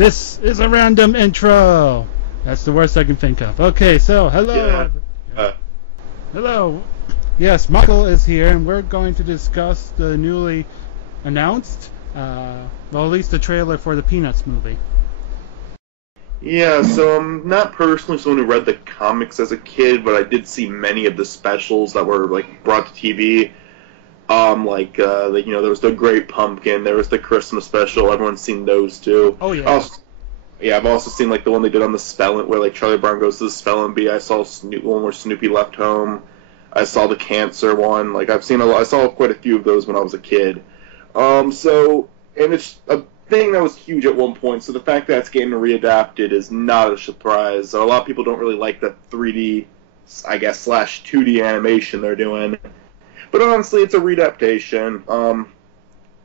This is a random intro. That's the worst I can think of. Okay, so hello. Yeah. Hello. Yes, Michael is here, and we're going to discuss the newly announced, well, at least the trailer for the Peanuts movie. Yeah, so I'm not personally someone who read the comics as a kid, but I did see many of the specials that were brought to TV. There was the Great Pumpkin, there was the Christmas special. Everyone's seen those too. Oh yeah. I've also seen the one they did on the spelling, where Charlie Brown goes to the spelling bee. I saw one where Snoopy left home. I saw the cancer one. I saw quite a few of those when I was a kid. And it's a thing that was huge at one point. So the fact that it's getting readapted is not a surprise. A lot of people don't really like the 3D, I guess, / 2D animation they're doing. But honestly, it's a readaptation.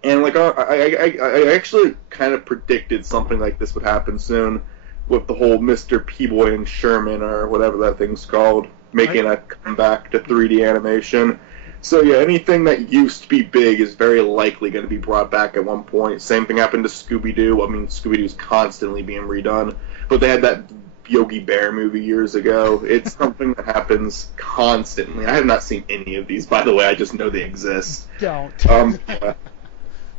I actually kind of predicted something like this would happen soon with the whole Mr. P-Boy and Sherman, or whatever that thing's called, making a comeback to 3D animation. So yeah, anything that used to be big is very likely going to be brought back at one point. Same thing happened to Scooby-Doo. I mean, Scooby-Doo's constantly being redone. But they had that Yogi Bear movie years ago. It's something that happens constantly. I have not seen any of these, by the way. I just know they exist. Don't.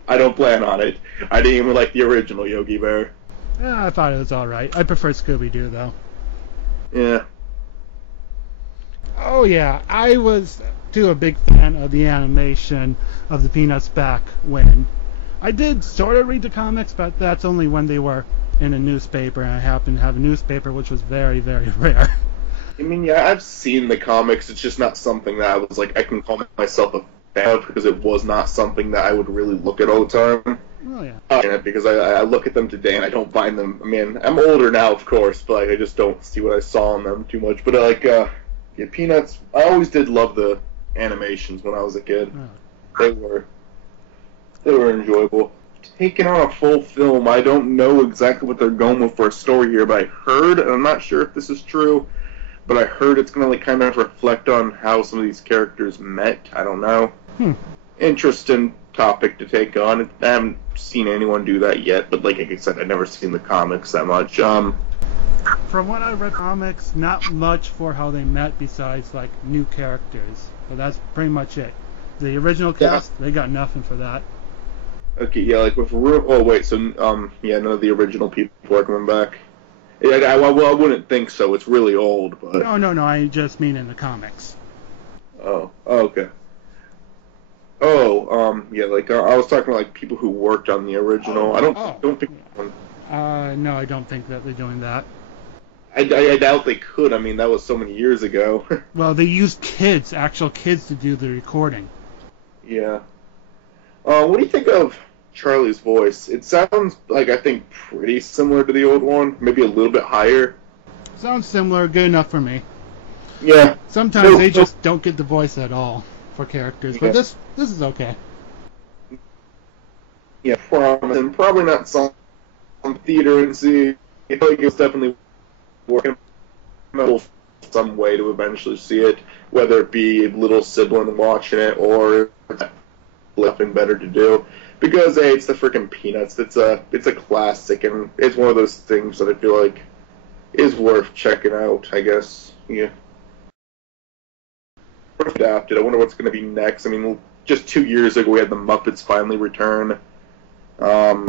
I don't plan on it. I didn't even like the original Yogi Bear. I thought it was alright. I prefer Scooby-Doo, though. Yeah. Oh yeah, I was too a big fan of the animation of the Peanuts back when. I did sort of read the comics, but that's only when they were in a newspaper, and I happened to have a newspaper, which was very, very rare. I mean, yeah, I've seen the comics. It's just not something that I was I can call myself a fan of, because it was not something that I would really look at all the time. Oh yeah. Because I look at them today and I don't find them. I mean, I'm older now, of course, but I just don't see what I saw in them too much. But yeah, Peanuts. I always did love the animations when I was a kid. Oh. They were enjoyable. Taking on a full film, I don't know exactly what they're going with for a story here, but I heard, and I'm not sure if this is true, but I heard it's going to kind of reflect on how some of these characters met. I don't know. Interesting topic to take on. I haven't seen anyone do that yet, but like I said, I've never seen the comics that much. From what I read comics, not much for how they met besides new characters. So that's pretty much it. The original cast, They got nothing for that. Okay, yeah, none of the original people are coming back. Yeah, I wouldn't think so. It's really old, but... No, I just mean in the comics. Oh, okay. Oh, I was talking about, people who worked on the original. I don't think... No, I don't think that they're doing that. I doubt they could. I mean, that was so many years ago. Well, they used actual kids, to do the recording. Yeah. What do you think of Charlie's voice? It sounds I think pretty similar to the old one, maybe a little bit higher. Sounds similar, good enough for me. Yeah. Sometimes they just don't get the voice at all for characters, but this is okay. Yeah, probably not some theater and see. I feel like it's definitely working some way to eventually see it, whether it be a little sibling watching it or nothing better to do. Because hey, it's the freaking Peanuts. It's a classic, and it's one of those things that I feel like is worth checking out, I guess. Yeah. Adapted. I wonder what's going to be next. I mean, just 2 years ago we had the Muppets finally return.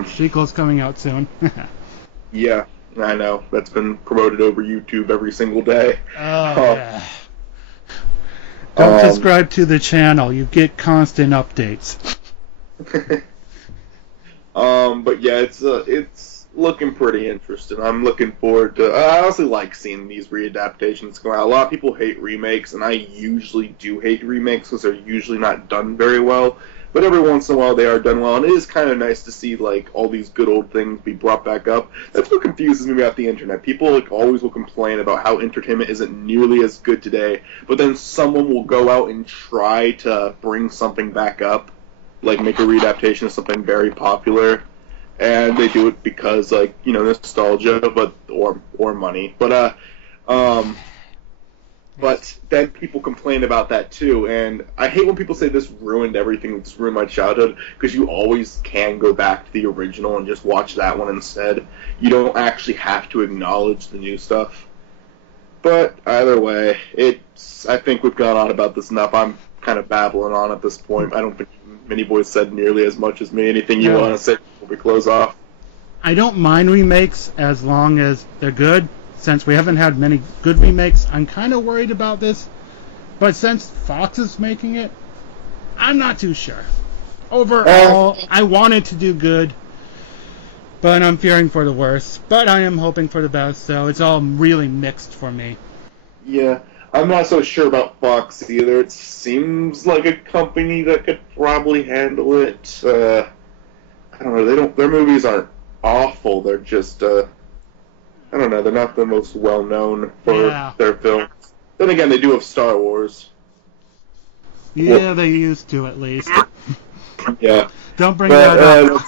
Sequel's coming out soon. Yeah, I know. That's been promoted over YouTube every single day. Oh, yeah. Don't subscribe to the channel. You get constant updates. But yeah, it's looking pretty interesting. I'm looking forward to... I honestly like seeing these readaptations come out. A lot of people hate remakes, and I usually do hate remakes because they're usually not done very well. But every once in a while they are done well, and it is kind of nice to see all these good old things be brought back up. That's what confuses me about the internet. People always will complain about how entertainment isn't nearly as good today, but then someone will go out and try to bring something back up, make a readaptation of something very popular, and they do it because nostalgia, or money. But But then people complain about that too, and I hate when people say this ruined everything, this ruined my childhood, because you always can go back to the original and just watch that one instead. You don't actually have to acknowledge the new stuff. But either way, I think we've gone on about this enough. I'm kind of babbling on at this point. I don't think Miny Boy said nearly as much as me. Anything you want to say before we close off? I don't mind remakes as long as they're good. Since we haven't had many good remakes, I'm kind of worried about this. But since Fox is making it, I'm not too sure. Overall, I wanted to do good, but I'm fearing for the worst. But I am hoping for the best, so it's all really mixed for me. Yeah, I'm not so sure about Fox either. It seems like a company that could probably handle it. I don't know. Their movies aren't awful. They're just I don't know, they're not the most well-known for their films. Then again, they do have Star Wars. Yeah, they used to, at least. Yeah. Don't bring that up.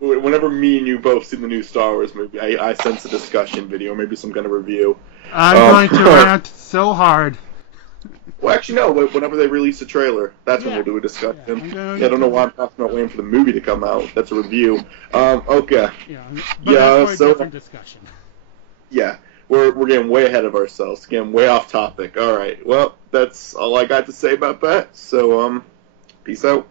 Whenever me and you both see the new Star Wars movie, I sense a discussion video, maybe some kind of review. I'm going to rant so hard. Well, actually, no. Whenever they release a trailer, that's when we'll do a discussion. I don't know why I'm talking about waiting for the movie to come out. That's a review. Okay. That's for a different discussion. Yeah, we're getting way ahead of ourselves, getting way off topic. All right. Well, that's all I got to say about that. So, peace out.